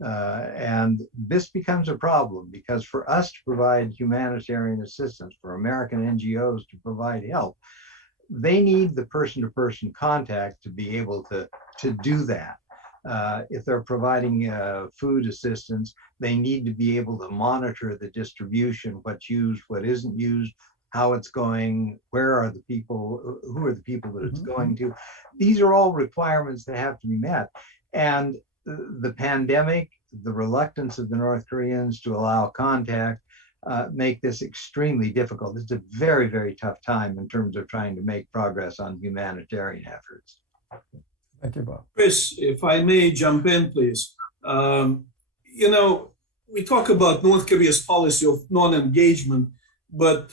And this becomes a problem, because for us to provide humanitarian assistance, for American NGOs to provide help, they need the person-to-person contact to be able to do that. If they're providing food assistance, they need to be able to monitor the distribution, what's used, what isn't used, how it's going, where are the people, who are the people that it's going to. These are all requirements that have to be met. And the pandemic, the reluctance of the North Koreans to allow contact, make this extremely difficult. It's a very, very tough time in terms of trying to make progress on humanitarian efforts. Thank you, Bob. Chris, if I may jump in, please. You know, we talk about North Korea's policy of non-engagement, but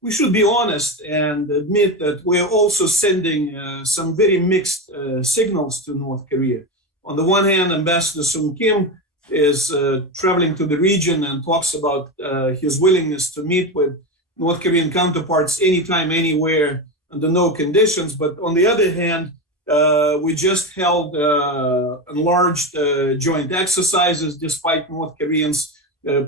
we should be honest and admit that we're also sending some very mixed signals to North Korea. On the one hand, Ambassador Sung Kim is traveling to the region and talks about his willingness to meet with North Korean counterparts anytime, anywhere, under no conditions. But on the other hand, We just held enlarged joint exercises despite North Koreans'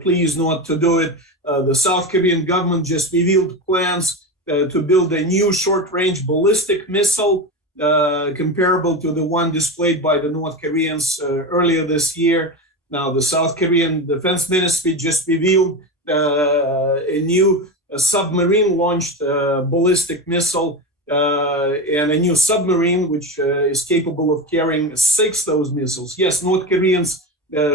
pleas not to do it. The South Korean government just revealed plans to build a new short-range ballistic missile comparable to the one displayed by the North Koreans earlier this year. Now, the South Korean Defense Ministry just revealed a new submarine-launched ballistic missile and a new submarine which is capable of carrying 6 those missiles. Yes, North Koreans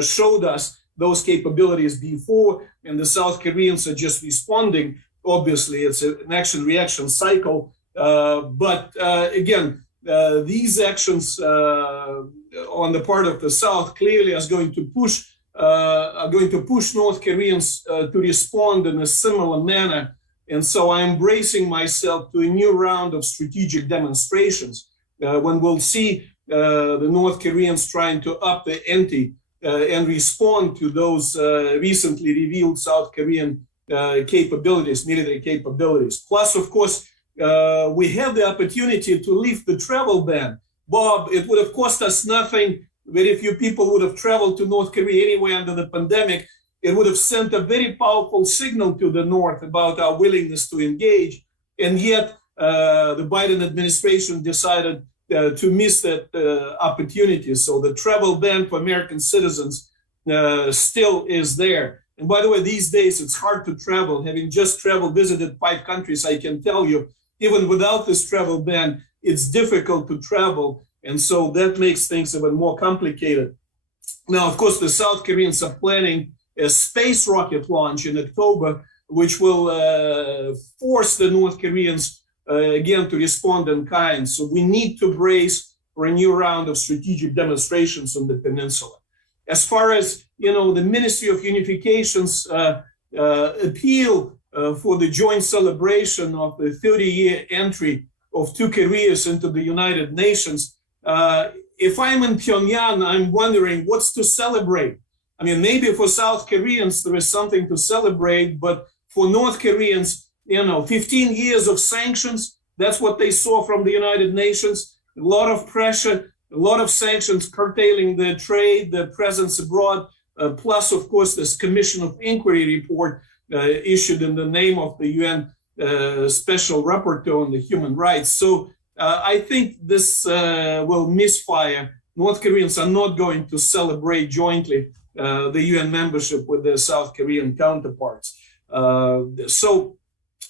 showed us those capabilities before, and the South Koreans are just responding. Obviously, it's an action-reaction cycle. But again, these actions on the part of the South clearly are going to push North Koreans to respond in a similar manner. And so I'm bracing myself to a new round of strategic demonstrations when we'll see the North Koreans trying to up the ante and respond to those recently revealed South Korean capabilities, military capabilities. Plus, of course, we have the opportunity to lift the travel ban. Bob, it would have cost us nothing. Very few people would have traveled to North Korea anyway under the pandemic. It would have sent a very powerful signal to the North about our willingness to engage. And yet, the Biden administration decided to miss that opportunity. So the travel ban for American citizens still is there. And by the way, these days, it's hard to travel. Having just visited 5 countries, I can tell you, even without this travel ban, it's difficult to travel. And so that makes things even more complicated. Now, of course, the South Koreans are planning a space rocket launch in October, which will force the North Koreans again to respond in kind. So we need to brace for a new round of strategic demonstrations on the peninsula. As far as the Ministry of Unification's appeal for the joint celebration of the 30-year entry of 2 Koreas into the United Nations, if I'm in Pyongyang, I'm wondering what's to celebrate. I mean, maybe for South Koreans, there is something to celebrate, but for North Koreans, 15 years of sanctions, that's what they saw from the United Nations. A lot of pressure, a lot of sanctions curtailing the trade, the presence abroad, plus, of course, this Commission of Inquiry report issued in the name of the UN Special Rapporteur on the Human Rights. So I think this will misfire. North Koreans are not going to celebrate jointly the UN membership with their South Korean counterparts. So,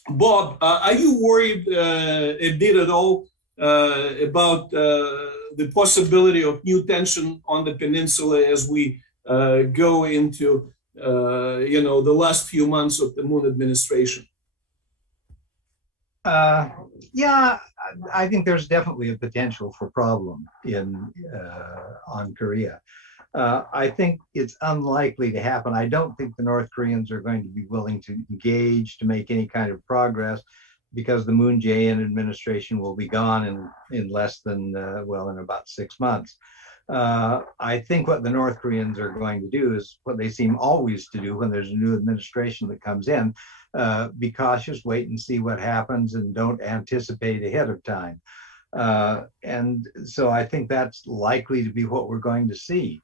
Bob, are you worried a bit at all about the possibility of new tension on the peninsula as we go into the last few months of the Moon administration? Yeah, I think there's definitely a potential for problem on Korea. I think it's unlikely to happen. I don't think the North Koreans are going to be willing to engage to make any kind of progress because the Moon Jae-in administration will be gone in less than, in about 6 months. I think what the North Koreans are going to do is what they seem always to do when there's a new administration that comes in, be cautious, wait and see what happens and don't anticipate ahead of time. And so I think that's likely to be what we're going to see.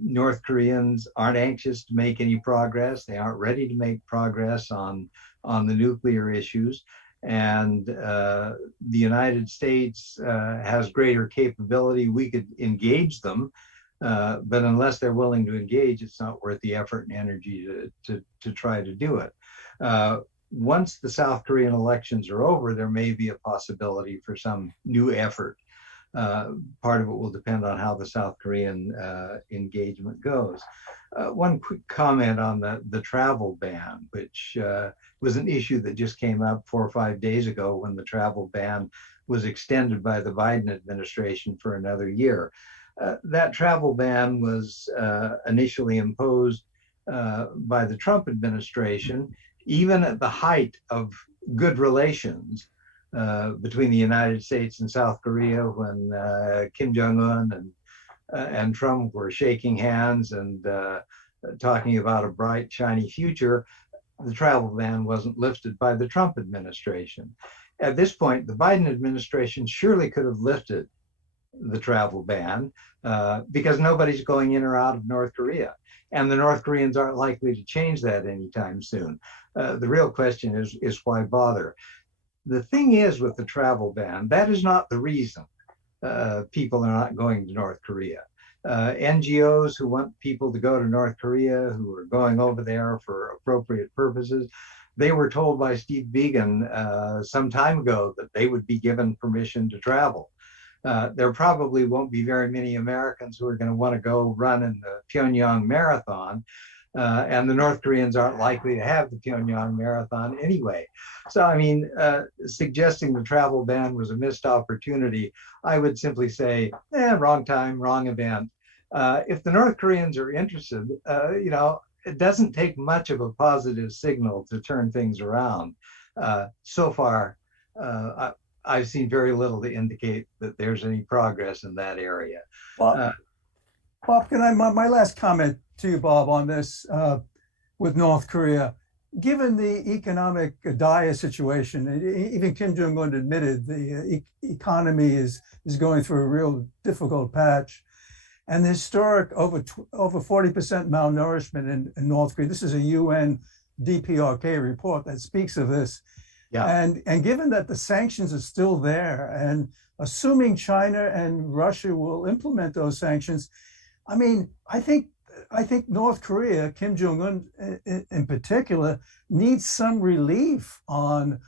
North Koreans aren't anxious to make any progress. They aren't ready to make progress on the nuclear issues. And the United States has greater capability. We could engage them, but unless they're willing to engage, it's not worth the effort and energy to try to do it. Once the South Korean elections are over, there may be a possibility for some new effort. Part of it will depend on how the South Korean engagement goes. One quick comment on the travel ban, which was an issue that just came up 4 or 5 days ago when the travel ban was extended by the Biden administration for another year. That travel ban was initially imposed by the Trump administration, even at the height of good relations between the United States and South Korea, when Kim Jong-un and Trump were shaking hands and talking about a bright, shiny future. The travel ban wasn't lifted by the Trump administration. At this point, the Biden administration surely could have lifted the travel ban because nobody's going in or out of North Korea. And the North Koreans aren't likely to change that anytime soon. The real question is why bother? The thing is with the travel ban, that is not the reason people are not going to North Korea. NGOs who want people to go to North Korea, who are going over there for appropriate purposes, they were told by Steve Biegun some time ago that they would be given permission to travel. There probably won't be very many Americans who are going to want to go run in the Pyongyang marathon, and the North Koreans aren't likely to have the Pyongyang marathon anyway. So, I mean, suggesting the travel ban was a missed opportunity, I would simply say, wrong time, wrong event. If the North Koreans are interested, you know, it doesn't take much of a positive signal to turn things around. So far, I've seen very little to indicate that there's any progress in that area. Bob, Bob, can I, my last comment to you, Bob, on this with North Korea. Given the economic dire situation, even Kim Jong-un admitted the economy is going through a real difficult patch, and the historic over 40% malnourishment in North Korea. This is a UN DPRK report that speaks of this. Yeah. And given that the sanctions are still there, and assuming China and Russia will implement those sanctions, I mean, I think North Korea, Kim Jong-un in particular, needs some relief on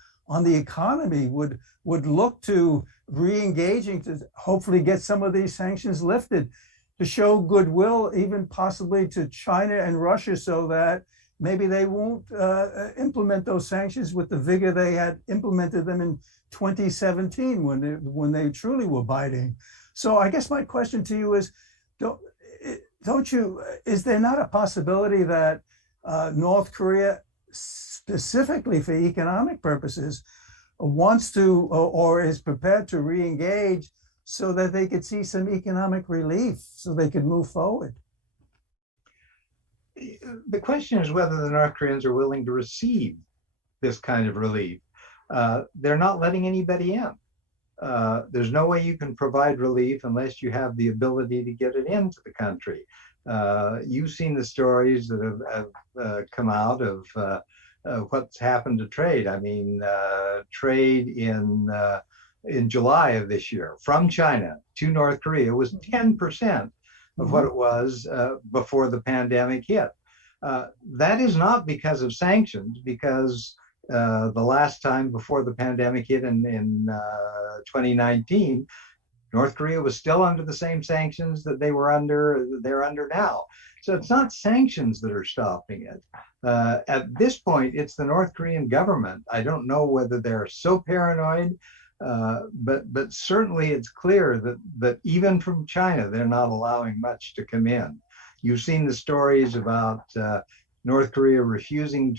the economy, would look to re-engaging to hopefully get some of these sanctions lifted, to show goodwill, even possibly to China and Russia, so that maybe they won't implement those sanctions with the vigor they had implemented them in 2017 when they truly were biting. So I guess my question to you is, is there not a possibility that North Korea, specifically for economic purposes, wants to or is prepared to re-engage so that they could see some economic relief, so they could move forward? The question is whether the North Koreans are willing to receive this kind of relief. They're not letting anybody in. There's no way you can provide relief unless you have the ability to get it into the country. You've seen the stories that have come out of what's happened to trade. I mean, trade in July of this year from China to North Korea was 10% of what it was before the pandemic hit. That is not because of sanctions, because the last time before the pandemic hit in 2019, North Korea was still under the same sanctions that they're under now. So it's not sanctions that are stopping it. At this point, it's the North Korean government. I don't know whether they're so paranoid, but certainly it's clear that even from China, they're not allowing much to come in. You've seen the stories about North Korea refusing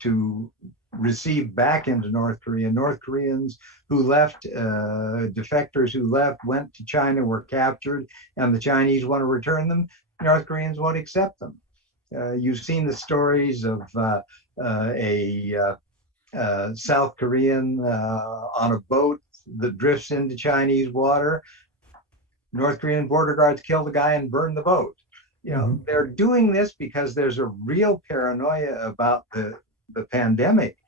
to receive back into North Korea North Koreans who left, defectors who left, went to China, were captured, and the Chinese want to return them. North Koreans won't accept them. You've seen the stories of a South Korean on a boat that drifts into Chinese water. North Korean border guards kill the guy and burn the boat. You know, they're doing this because there's a real paranoia about the pandemic.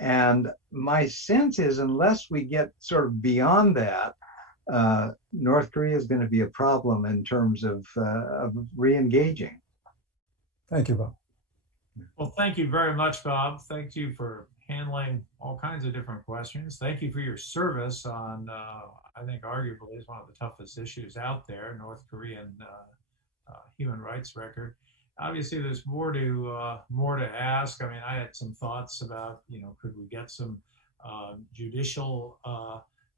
And my sense is, unless we get sort of beyond that, North Korea is going to be a problem in terms of re-engaging. Thank you, Bob. Well, thank you very much, Bob. Thank you for handling all kinds of different questions. Thank you for your service on, I think arguably is one of the toughest issues out there, North Korean human rights record. Obviously, there's more to ask. I mean, I had some thoughts about, you know, could we get some judicial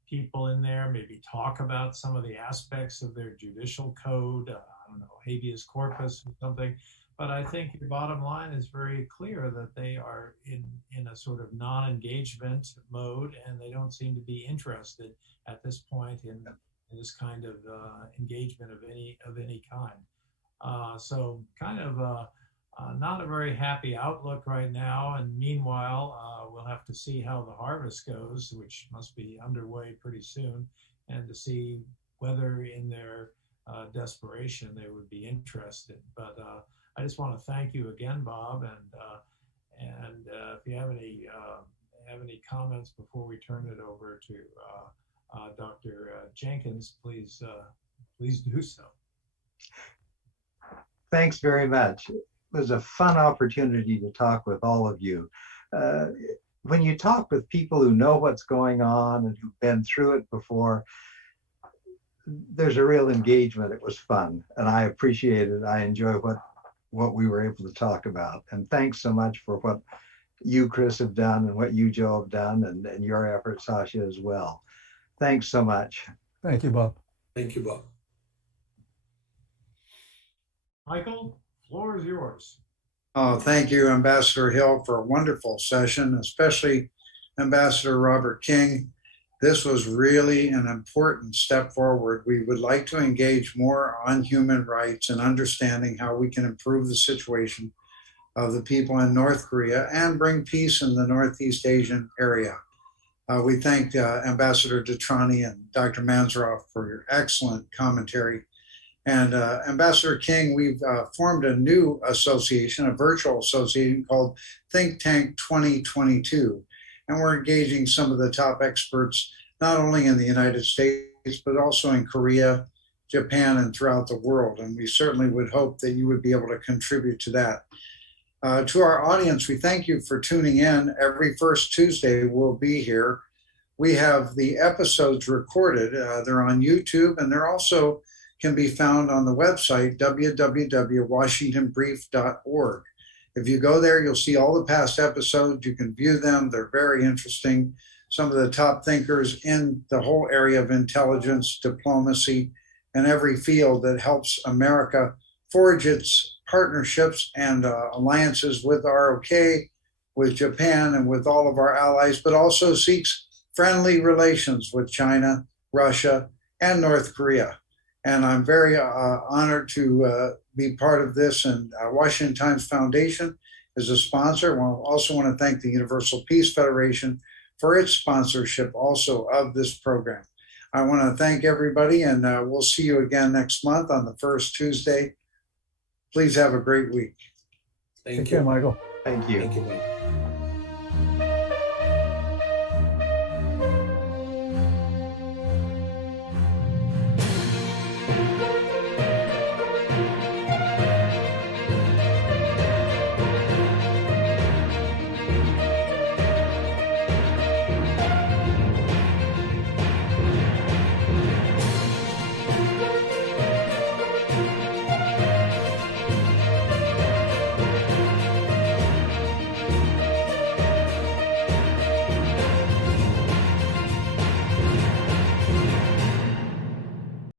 people in there, maybe talk about some of the aspects of their judicial code, I don't know, habeas corpus or something. But I think the bottom line is very clear that they are in a sort of non-engagement mode, and they don't seem to be interested at this point in this kind of engagement of any kind. So kind of not a very happy outlook right now. And meanwhile, we'll have to see how the harvest goes, which must be underway pretty soon, and to see whether in their desperation they would be interested. But I just want to thank you again, Bob, and if you have any comments before we turn it over to Dr. Jenkins, please do so. Thanks very much. It was a fun opportunity to talk with all of you. When you talk with people who know what's going on and who've been through it before, there's a real engagement. It was fun, and I appreciate it. I enjoy what we were able to talk about. And thanks so much for what you, Chris, have done and what you, Joe, have done, and your efforts, Sasha, as well. Thanks so much. Thank you, Bob. Thank you, Bob. Michael, floor is yours. Oh, thank you, Ambassador Hill, for a wonderful session, especially Ambassador Robert King. This was really an important step forward. We would like to engage more on human rights and understanding how we can improve the situation of the people in North Korea and bring peace in the Northeast Asian area. We thank Ambassador DeTrani and Dr. Mansourov for your excellent commentary. And Ambassador King, we've formed a new association, a virtual association called Think Tank 2022. And we're engaging some of the top experts, not only in the United States, but also in Korea, Japan, and throughout the world. And we certainly would hope that you would be able to contribute to that. To our audience, we thank you for tuning in. Every first Tuesday, we'll be here. We have the episodes recorded. They're on YouTube, and they're also can be found on the website, www.washingtonbrief.org. If you go there, you'll see all the past episodes. You can view them. They're very interesting. Some of the top thinkers in the whole area of intelligence, diplomacy, and every field that helps America forge its partnerships and alliances with ROK, with Japan, and with all of our allies, but also seeks friendly relations with China, Russia, and North Korea. And I'm very honored to be part of this. And Washington Times Foundation is a sponsor. I also want to thank the Universal Peace Federation for its sponsorship also of this program. I want to thank everybody, and we'll see you again next month on the first Tuesday. Please have a great week. Thank you. Take care, Michael. Thank you. Thank you, Mike.